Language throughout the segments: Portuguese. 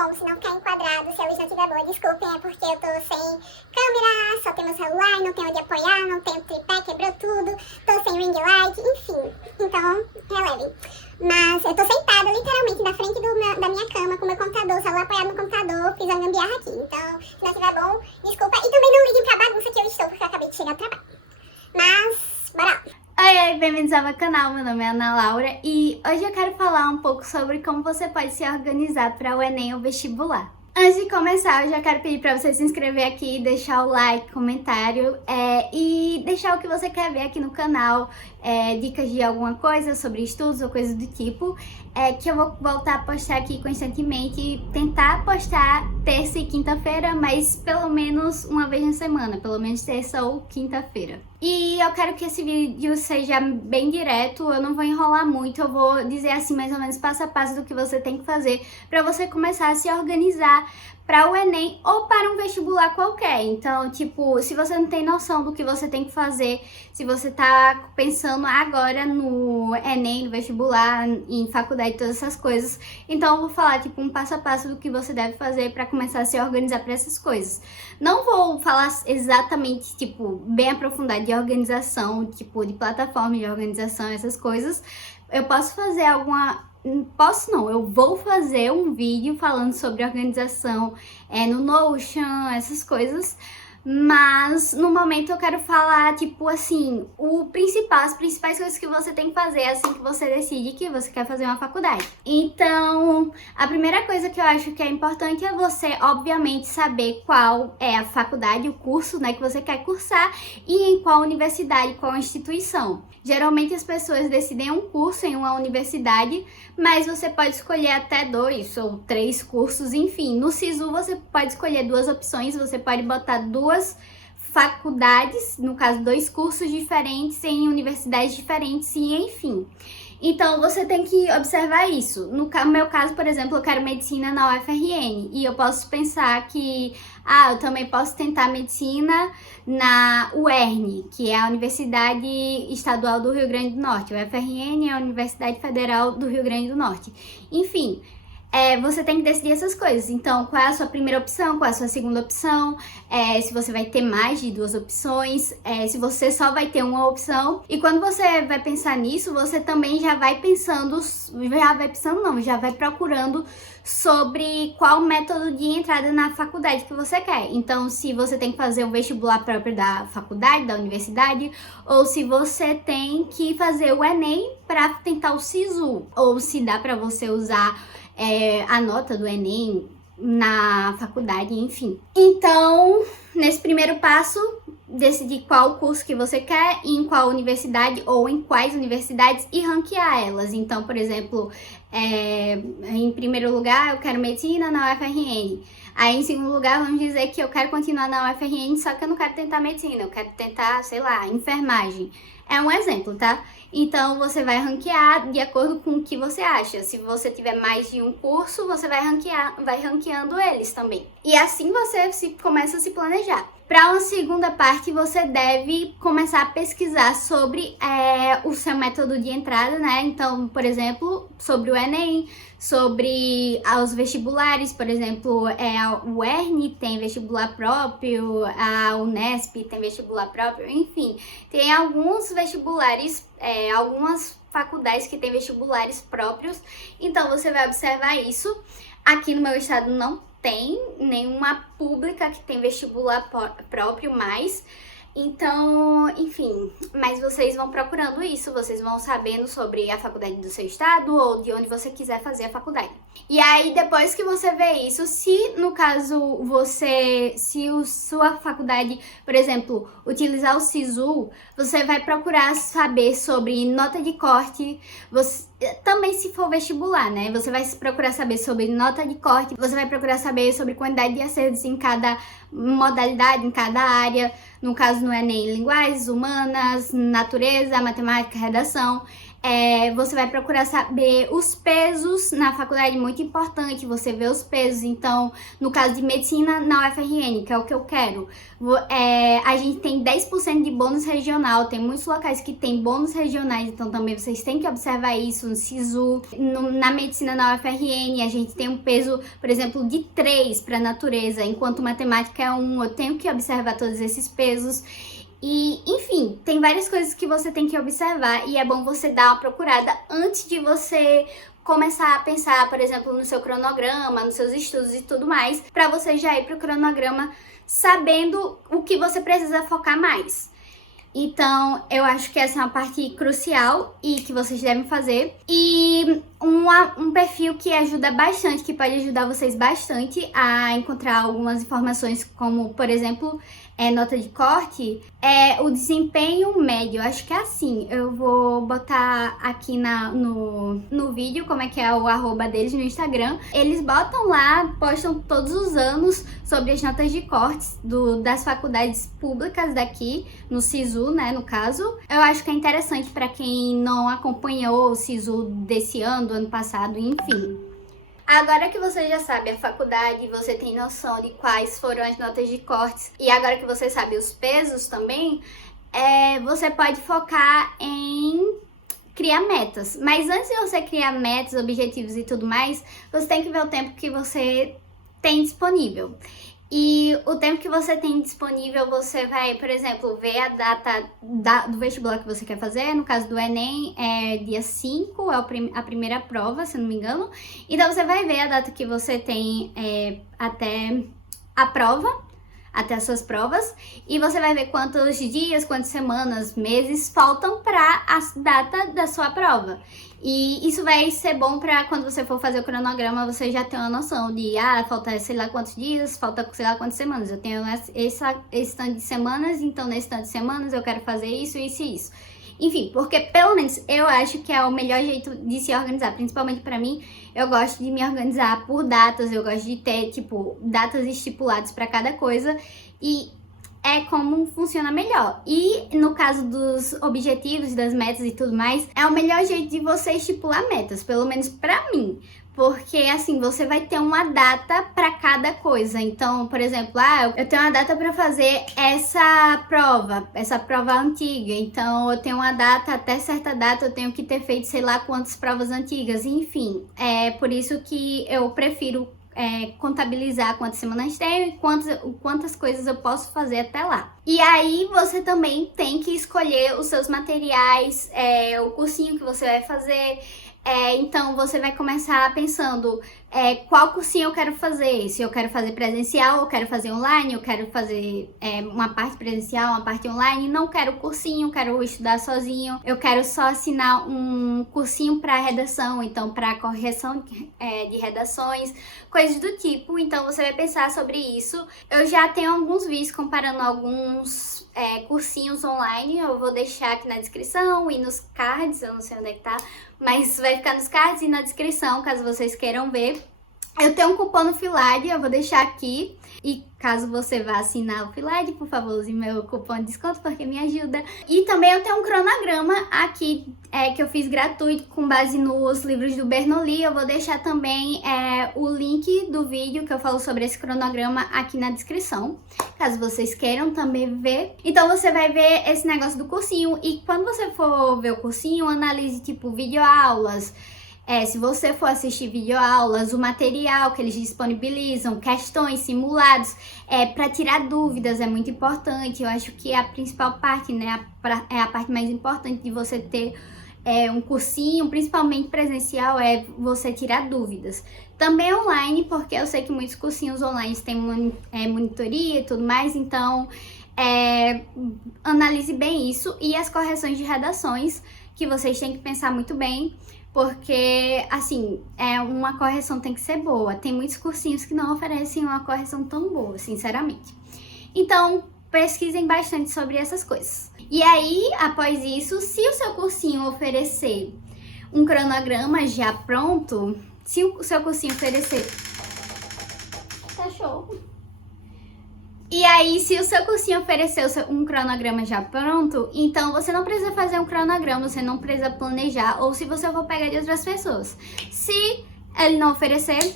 como, se não ficar enquadrado, se a luz não estiver boa, desculpem, é porque eu tô sem câmera, só tenho meu celular, não tenho onde apoiar, não tenho tripé, quebrou tudo, tô sem ring light, enfim, então relevem. Mas eu tô sentada literalmente na frente da minha cama com meu computador, o celular apoiado no computador, fiz a gambiarra aqui, então se não estiver bom, desculpa, e também não liguem pra bagunça que eu estou, porque eu acabei de chegar do trabalho. Mas, bora lá! Oi, bem-vindos ao meu canal, meu nome é Ana Laura e hoje eu quero falar um pouco sobre como você pode se organizar para o Enem ou vestibular. Antes de começar, eu já quero pedir para você se inscrever aqui, deixar o like, comentário e deixar o que você quer ver aqui no canal, dicas de alguma coisa sobre estudos ou coisas do tipo, que eu vou voltar a postar aqui constantemente e tentar postar terça e quinta-feira, mas pelo menos uma vez na semana, pelo menos terça ou quinta-feira. E eu quero que esse vídeo seja bem direto, eu não vou enrolar muito, eu vou dizer assim mais ou menos passo a passo do que você tem que fazer para você começar a se organizar para o Enem ou para um vestibular qualquer. Então, tipo, se você não tem noção do que você tem que fazer, se você tá pensando agora no Enem, no vestibular, em faculdade, todas essas coisas, então eu vou falar, tipo, um passo a passo do que você deve fazer para começar a se organizar para essas coisas. Não vou falar exatamente, tipo, bem aprofundado de organização, tipo, de plataforma de organização, essas coisas. Eu posso fazer Posso não, eu vou fazer um vídeo falando sobre organização no Notion, essas coisas, mas no momento eu quero falar, tipo assim, as principais coisas que você tem que fazer assim que você decide que você quer fazer uma faculdade. Então, a primeira coisa que eu acho que é importante é você, obviamente, saber qual é a faculdade, o curso, né, que você quer cursar e em qual universidade, qual instituição. Geralmente as pessoas decidem um curso em uma universidade, mas você pode escolher até 2 ou 3 cursos, enfim. No SISU você pode escolher 2 opções, você pode botar 2 faculdades, no caso 2 cursos diferentes em universidades diferentes e enfim. Então você tem que observar isso. No meu caso, por exemplo, eu quero medicina na UFRN e eu posso pensar que eu também posso tentar medicina na UERN, que é a Universidade Estadual do Rio Grande do Norte. O UFRN é a Universidade Federal do Rio Grande do Norte. Enfim, você tem que decidir essas coisas. Então, qual é a sua primeira opção, qual é a sua segunda opção, se você vai ter mais de 2 opções, se você só vai ter uma opção. E quando você vai pensar nisso, você também já vai procurando sobre qual método de entrada na faculdade que você quer. Então, se você tem que fazer um vestibular próprio da faculdade, da universidade, ou se você tem que fazer o Enem para tentar o SISU, ou se dá para você usar a nota do Enem na faculdade, enfim. Então, nesse primeiro passo, decidir qual curso que você quer, em qual universidade ou em quais universidades e ranquear elas. Então, por exemplo, em primeiro lugar, eu quero medicina na UFRN. Aí, em segundo lugar, vamos dizer que eu quero continuar na UFRN, só que eu não quero tentar medicina, eu quero tentar, sei lá, enfermagem. É um exemplo, tá? Então, você vai ranquear de acordo com o que você acha. Se você tiver mais de um curso, você vai ranqueando eles também. E assim você começa a se planejar. Para uma segunda parte, você deve começar a pesquisar sobre o seu método de entrada, né? Então, por exemplo, sobre o Enem, sobre os vestibulares, por exemplo, a UERN tem vestibular próprio, a Unesp tem vestibular próprio, enfim, tem alguns vestibulares, algumas faculdades que têm vestibulares próprios, então você vai observar isso. Aqui no meu estado não tem nenhuma pública que tem vestibular próprio mais. Então, enfim, mas vocês vão procurando isso, vocês vão sabendo sobre a faculdade do seu estado ou de onde você quiser fazer a faculdade. E aí, depois que você vê isso, se no caso sua faculdade, por exemplo, utilizar o SISU, você vai procurar saber sobre nota de corte, também se for vestibular, né? Você vai procurar saber sobre nota de corte, você vai procurar saber sobre quantidade de acertos em cada modalidade, em cada área. No caso, no Enem, linguagens, humanas, natureza, matemática, redação. Você vai procurar saber os pesos na faculdade, muito importante você ver os pesos. Então, no caso de medicina na UFRN, que é o que eu quero, a gente tem 10% de bônus regional, tem muitos locais que tem bônus regionais, então também vocês têm que observar isso no SISU. Na medicina na UFRN, a gente tem um peso, por exemplo, de 3 para natureza, enquanto matemática é 1, eu tenho que observar todos esses pesos. E, enfim, tem várias coisas que você tem que observar e é bom você dar uma procurada antes de você começar a pensar, por exemplo, no seu cronograma, nos seus estudos e tudo mais, para você já ir pro cronograma sabendo o que você precisa focar mais. Então, eu acho que essa é uma parte crucial e que vocês devem fazer. E um perfil que ajuda bastante, que pode ajudar vocês bastante a encontrar algumas informações, como, por exemplo, nota de corte, é o desempenho médio. Acho que é assim. Eu vou botar aqui no vídeo como é que é o arroba deles no Instagram. Eles botam lá, postam todos os anos sobre as notas de cortes das faculdades públicas daqui, no SISU, né, no caso. Eu acho que é interessante para quem não acompanhou o SISU desse ano, do ano passado, enfim. Agora que você já sabe a faculdade, você tem noção de quais foram as notas de cortes, e agora que você sabe os pesos também, você pode focar em criar metas. Mas antes de você criar metas, objetivos e tudo mais, você tem que ver o tempo que você tem disponível. E o tempo que você tem disponível, você vai, por exemplo, ver a data do vestibular que você quer fazer. No caso do Enem, é dia 5, é a primeira prova, se não me engano. Então, você vai ver a data que você tem até a prova, até as suas provas. E você vai ver quantos dias, quantas semanas, meses faltam para a data da sua prova. E isso vai ser bom para quando você for fazer o cronograma, você já ter uma noção de, falta sei lá quantos dias, falta sei lá quantas semanas. Eu tenho esse tanto de semanas, então nesse tanto de semanas eu quero fazer isso, isso e isso. Enfim, porque pelo menos eu acho que é o melhor jeito de se organizar, principalmente para mim. Eu gosto de me organizar por datas, eu gosto de ter, tipo, datas estipuladas para cada coisa e é como funciona melhor. E no caso dos objetivos, das metas e tudo mais, é o melhor jeito de você estipular metas, pelo menos pra mim. Porque assim, você vai ter uma data para cada coisa. Então, por exemplo, eu tenho uma data para fazer essa prova antiga. Então, eu tenho uma data, até certa data eu tenho que ter feito sei lá quantas provas antigas. Enfim, é por isso que eu prefiro contabilizar quantas semanas tenho e quantas coisas eu posso fazer até lá. E aí você também tem que escolher os seus materiais, o cursinho que você vai fazer. Então você vai começar pensando qual cursinho eu quero fazer, se eu quero fazer presencial, eu quero fazer online, eu quero fazer uma parte presencial, uma parte online, não quero cursinho, quero estudar sozinho, eu quero só assinar um cursinho para redação, então para correção de redações, coisas do tipo. Então você vai pensar sobre isso. Eu já tenho alguns vídeos comparando alguns cursinhos online, eu vou deixar aqui na descrição e nos cards, eu não sei onde é que tá, mas vai ficar nos cards e na descrição, caso vocês queiram ver. Eu tenho um cupom no Filad, eu vou deixar aqui. E caso você vá assinar o Filad, por favor, use meu cupom de desconto, porque me ajuda. E também eu tenho um cronograma aqui, que eu fiz gratuito, com base nos livros do Bernoulli. Eu vou deixar também o link do vídeo que eu falo sobre esse cronograma aqui na descrição, caso vocês queiram também ver. Então você vai ver esse negócio do cursinho. E quando você for ver o cursinho, analise tipo videoaulas. Se você for assistir videoaulas, o material que eles disponibilizam, questões, simulados, para tirar dúvidas é muito importante. Eu acho que a principal parte, né, é a parte mais importante de você ter um cursinho, principalmente presencial, é você tirar dúvidas. Também online, porque eu sei que muitos cursinhos online têm monitoria e tudo mais, então analise bem isso. E as correções de redações, que vocês têm que pensar muito bem, porque, assim, uma correção tem que ser boa. Tem muitos cursinhos que não oferecem uma correção tão boa, sinceramente. Então, pesquisem bastante sobre essas coisas. E aí, após isso, se o seu cursinho oferecer um cronograma já pronto, se o seu cursinho oferecer... Cachorro. E aí, se o seu cursinho ofereceu um cronograma já pronto, então você não precisa fazer um cronograma, você não precisa planejar, ou se você for pegar de outras pessoas. Se ele não oferecer,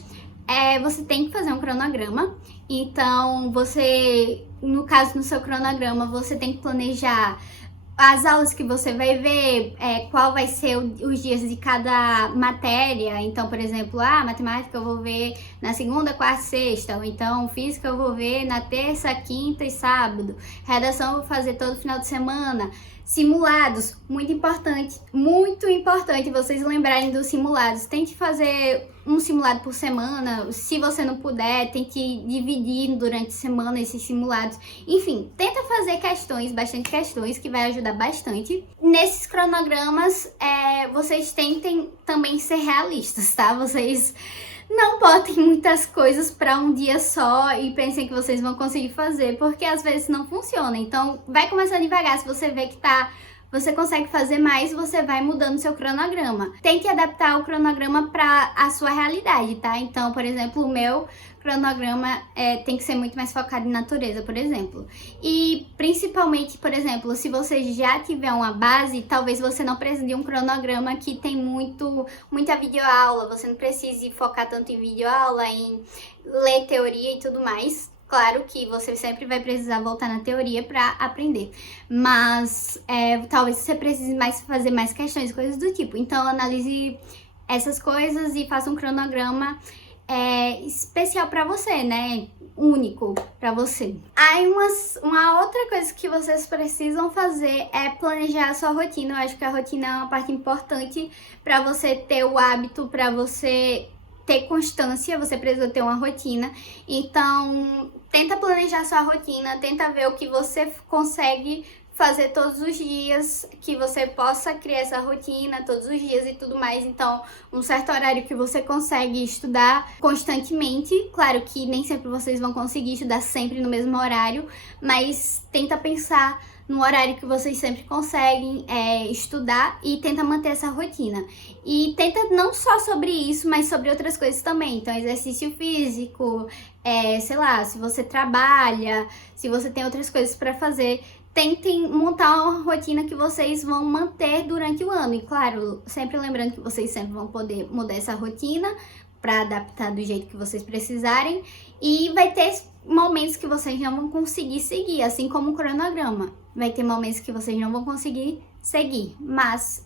você tem que fazer um cronograma. Então, você, no caso, no seu cronograma, você tem que planejar as aulas que você vai ver, qual vai ser os dias de cada matéria. Então, por exemplo, matemática eu vou ver na segunda, quarta e sexta, ou então física eu vou ver na terça, quinta e sábado, redação eu vou fazer todo final de semana. Simulados, muito importante vocês lembrarem dos simulados. Tente fazer um simulado por semana. Se você não puder, tente dividir durante a semana esses simulados. Enfim, tenta fazer bastante questões, que vai ajudar bastante. Nesses cronogramas, vocês tentem também ser realistas, tá? Vocês não botem muitas coisas para um dia só e pensem que vocês vão conseguir fazer, porque às vezes não funciona. Então, vai começando devagar. Se você vê que você consegue fazer mais, você vai mudando seu cronograma. Tem que adaptar o cronograma para a sua realidade, tá? Então, por exemplo, o meu cronograma tem que ser muito mais focado em natureza, por exemplo. E principalmente, por exemplo, se você já tiver uma base, talvez você não precise de um cronograma que tem muita videoaula, você não precise focar tanto em videoaula, em ler teoria e tudo mais. Claro que você sempre vai precisar voltar na teoria para aprender, mas talvez você precise fazer mais questões, coisas do tipo. Então, analise essas coisas e faça um cronograma especial para você, né? Único para você. Aí uma outra coisa que vocês precisam fazer é planejar a sua rotina. Eu acho que a rotina é uma parte importante para você ter o hábito, para você ter constância. Você precisa ter uma rotina. Então, tenta planejar a sua rotina, tenta ver o que você consegue fazer todos os dias, que você possa criar essa rotina todos os dias e tudo mais. Então, um certo horário que você consegue estudar constantemente. Claro que nem sempre vocês vão conseguir estudar sempre no mesmo horário, mas tenta pensar no horário que vocês sempre conseguem estudar e tenta manter essa rotina. E tenta não só sobre isso, mas sobre outras coisas também. Então, exercício físico, sei lá, se você trabalha, se você tem outras coisas para fazer, tentem montar uma rotina que vocês vão manter durante o ano. E claro, sempre lembrando que vocês sempre vão poder mudar essa rotina para adaptar do jeito que vocês precisarem. E vai ter momentos que vocês não vão conseguir seguir, assim como o cronograma. Vai ter momentos que vocês não vão conseguir seguir, mas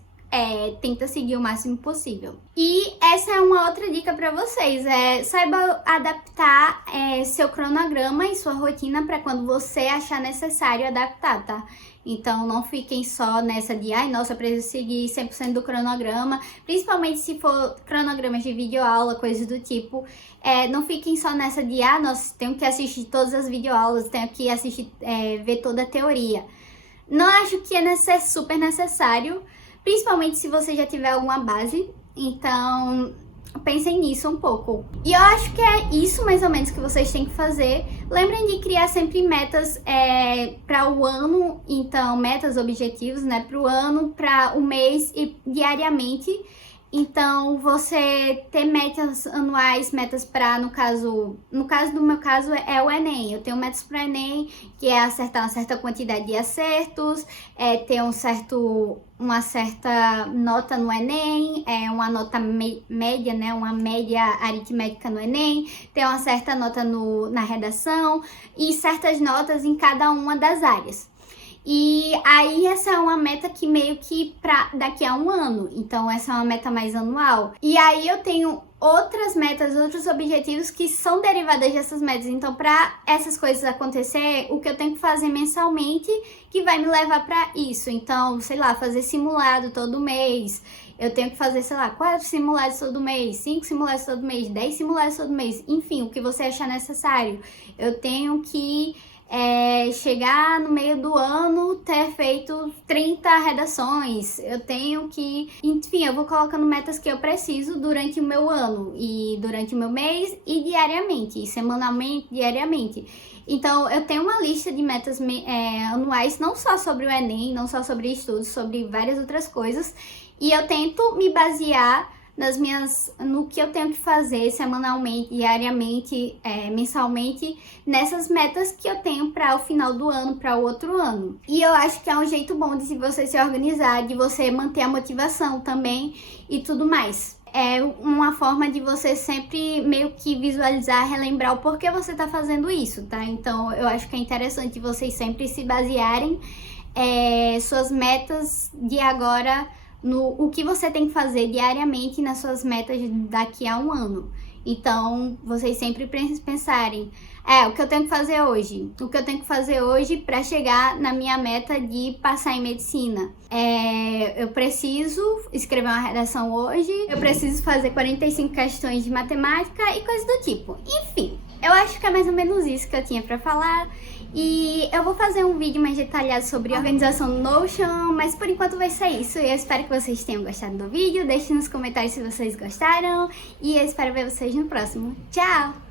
tenta seguir o máximo possível. E essa é uma outra dica para vocês, saiba adaptar seu cronograma e sua rotina para quando você achar necessário adaptar, tá? Então não fiquem só nessa de, nossa, eu preciso seguir 100% do cronograma, principalmente se for cronogramas de videoaula, coisas do tipo. Não fiquem só nessa de, nossa, tenho que assistir todas as videoaulas, tenho que assistir, ver toda a teoria. Não acho que é super necessário, principalmente se você já tiver alguma base. Então, pensem nisso um pouco. E eu acho que é isso mais ou menos que vocês têm que fazer. Lembrem de criar sempre metas para o ano. Então, metas, objetivos, né? Para o ano, para o mês e diariamente. Então, você ter metas anuais, metas para, no caso do meu caso, é o Enem. Eu tenho metas para o Enem, que é acertar uma certa quantidade de acertos, ter uma certa nota no Enem, uma nota média, né? Uma média aritmética no Enem, ter uma certa nota na redação e certas notas em cada uma das áreas. E aí essa é uma meta que meio que para daqui a um ano, então essa é uma meta mais anual. E aí eu tenho outras metas, outros objetivos que são derivadas dessas metas. Então, para essas coisas acontecer, o que eu tenho que fazer mensalmente que vai me levar para isso. Então, sei lá, fazer simulado todo mês. Eu tenho que fazer, sei lá, 4 simulados todo mês, 5 simulados todo mês, 10 simulados todo mês. Enfim, o que você achar necessário. Eu tenho que chegar no meio do ano, ter feito 30 redações. Eu tenho que... Enfim, eu vou colocando metas que eu preciso durante o meu ano, e durante o meu mês, e diariamente, e semanalmente, diariamente. Então, eu tenho uma lista de metas anuais, não só sobre o Enem, não só sobre estudos, sobre várias outras coisas. E eu tento me basear no que eu tenho que fazer semanalmente, diariamente, mensalmente, nessas metas que eu tenho para o final do ano, para o outro ano. E eu acho que é um jeito bom de você se organizar, de você manter a motivação também e tudo mais. É uma forma de você sempre meio que visualizar, relembrar o porquê você tá fazendo isso, tá? Então eu acho que é interessante vocês sempre se basearem suas metas de agora no o que você tem que fazer diariamente nas suas metas daqui a um ano. Então, vocês sempre pensarem, o que eu tenho que fazer hoje? O que eu tenho que fazer hoje para chegar na minha meta de passar em medicina? Eu preciso escrever uma redação hoje, eu preciso fazer 45 questões de matemática e coisas do tipo. Enfim, eu acho que é mais ou menos isso que eu tinha para falar. E eu vou fazer um vídeo mais detalhado sobre organização no Notion, mas por enquanto vai ser isso. Eu espero que vocês tenham gostado do vídeo, deixem nos comentários se vocês gostaram e eu espero ver vocês no próximo. Tchau!